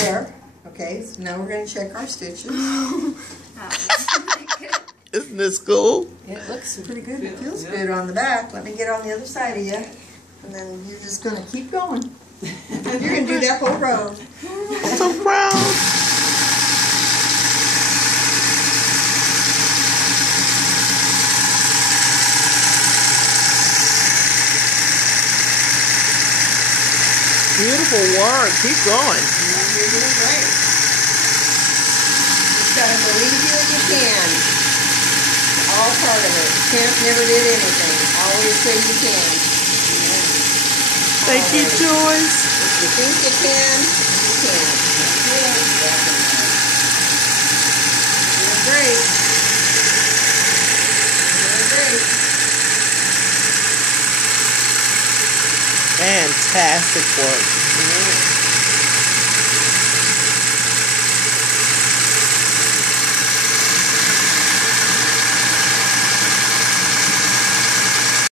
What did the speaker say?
There. Okay, so now we're going to check our stitches. Isn't this cool? It looks pretty good. It feels good on the back. Let me get on the other side of you. And then you're just going to keep going. You're going to do that whole row. I'm so proud. Beautiful work. Keep going. You're doing great. Just got to believe you can. It's all part of it. Camp never did anything. Always say you can. Thank you, Joyce. If you think you can, you can. Doing great. Doing great. Fantastic work.